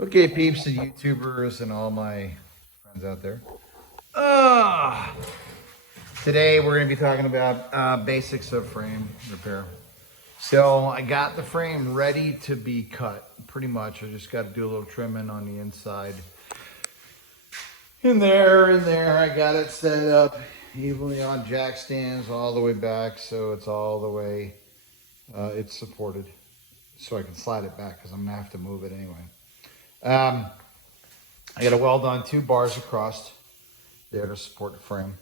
Okay, peeps and YouTubers and all my friends out there. Today we're going to be talking about basics of frame repair. So I got the frame ready to be cut, pretty much. I just got to do a little trimming on the inside. In there, I got it set up evenly on jack stands all the way back, so it's all the way, it's supported. So I can slide it back because I'm going to have to move it anyway. I got to weld on 2 bars across there to support the frame.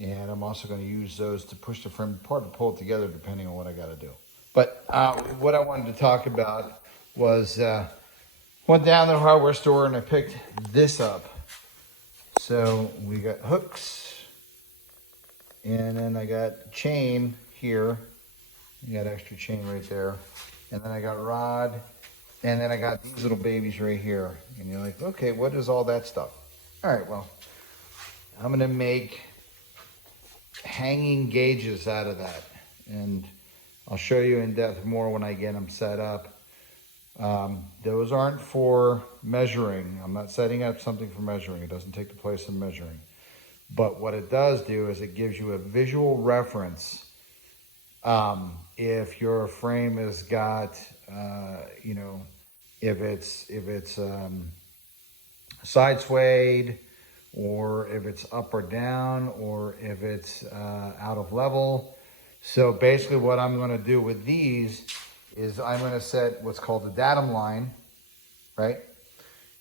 And I'm also going to use those to push the frame apart and pull it together depending on what I got to do. But what I wanted to talk about was went down to the hardware store and I picked this up. So we got hooks, and then I got chain here. You got extra chain right there. And then I got rod, and then I got these little babies right here. And you're like, okay, what is all that stuff? All right, well, I'm gonna make hanging gauges out of that. And I'll show you in depth more when I get them set up. Those aren't for measuring. I'm not setting up something for measuring. It doesn't take the place of measuring. But what it does do is it gives you a visual reference. If your frame has got, you know, if it's side swayed, or if it's up or down, or if it's out of level. So basically what I'm gonna do with these is I'm gonna set what's called a datum line, right?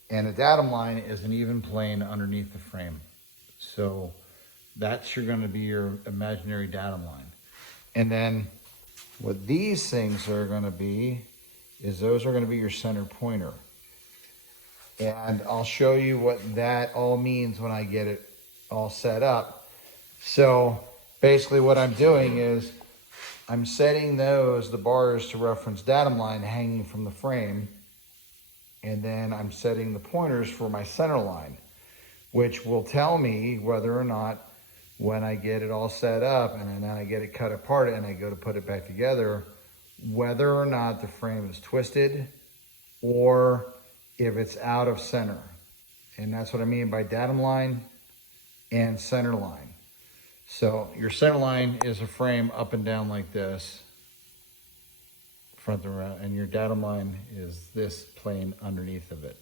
And a datum line is an even plane underneath the frame. So that's gonna be your imaginary datum line. And then what these things are gonna be is those are gonna be your center pointer. And I'll show you what that all means when I get it all set up. So basically what I'm doing is I'm setting the bars to reference datum line hanging from the frame. And then I'm setting the pointers for my center line, which will tell me whether or not when I get it all set up and then I get it cut apart and I go to put it back together, whether or not the frame is twisted or if it's out of center. And that's what I mean by datum line and center line. So your center line is a frame up and down like this, front and around, and your datum line is this plane underneath of it.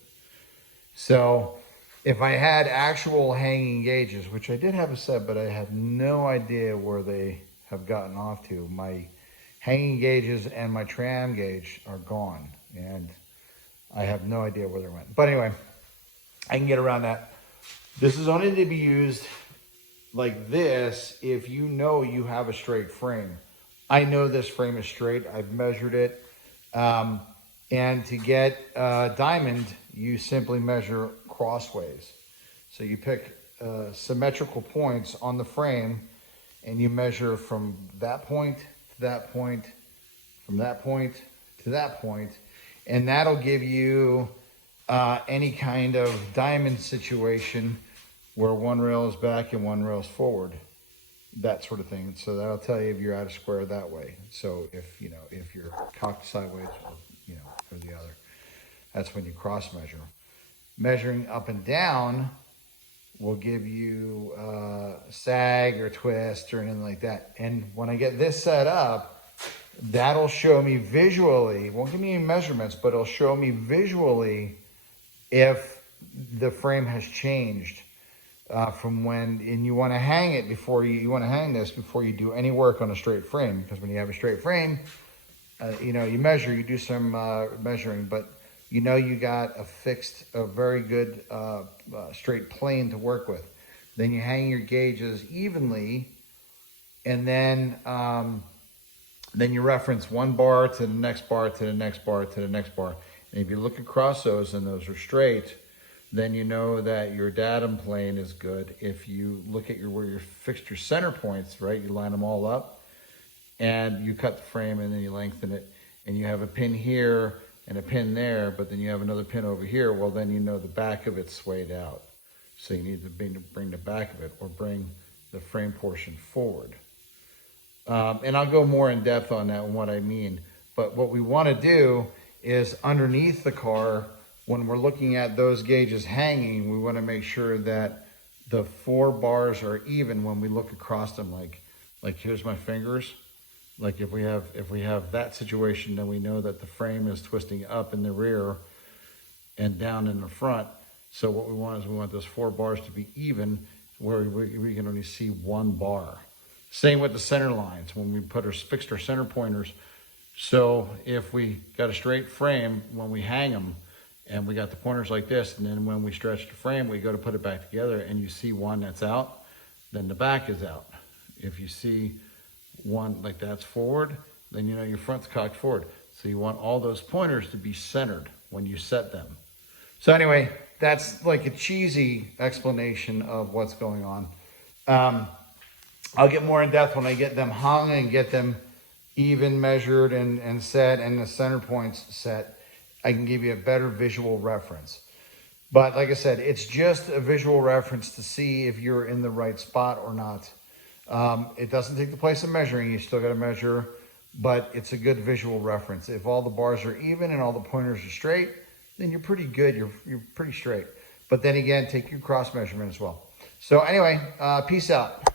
So if I had actual hanging gauges, which I did have a set, but I have no idea where they have gotten off to. My hanging gauges and my tram gauge are gone, and I have no idea where they went. But anyway, I can get around that. This is only to be used like this if you know you have a straight frame. I know this frame is straight. I've measured it. And to get diamond, you simply measure crossways. So you pick symmetrical points on the frame and you measure from that point to that point, from that point to that point. And that'll give you any kind of diamond situation where one rail is back and one rail is forward, that sort of thing. So that'll tell you if you're out of square that way. So if you're cocked sideways, or, or the other, that's when you cross measure. Measuring up and down will give you sag or twist or anything like that. And when I get this set up, that'll show me visually, won't give me any measurements, but it'll show me visually if the frame has changed from when, and you want to hang it before you want to hang this before you do any work on a straight frame, because when you have a straight frame, you measure, you do some measuring, but you got a very good straight plane to work with. Then you hang your gauges evenly, and then you reference one bar to the next bar, to the next bar, to the next bar. And if you look across those and those are straight, then you know that your datum plane is good. If you look at where you fixed your center points, right, you line them all up and you cut the frame and then you lengthen it, and you have a pin here and a pin there, but then you have another pin over here. Well, then you know the back of it's swayed out. So you need to bring the back of it or bring the frame portion forward. And I'll go more in depth on that and what I mean. But what we want to do is underneath the car, when we're looking at those gauges hanging, we want to make sure that the 4 bars are even when we look across them. Like here's my fingers. Like if we have that situation, then we know that the frame is twisting up in the rear and down in the front. So what we want is we want those 4 bars to be even, where we can only see 1 bar. Same with the center lines when we fixed our center pointers. So if we got a straight frame, when we hang them and we got the pointers like this, and then when we stretch the frame, we go to put it back together and you see one that's out, then the back is out. If you see one like that's forward, then you know your front's cocked forward. So you want all those pointers to be centered when you set them. So anyway, that's like a cheesy explanation of what's going on. I'll get more in depth when I get them hung and get them even measured and set and the center points set. I can give you a better visual reference. But like I said, it's just a visual reference to see if you're in the right spot or not. It doesn't take the place of measuring. You still got to measure, but it's a good visual reference. If all the bars are even and all the pointers are straight, then you're pretty good. You're pretty straight. But then again, take your cross measurement as well. So anyway, peace out.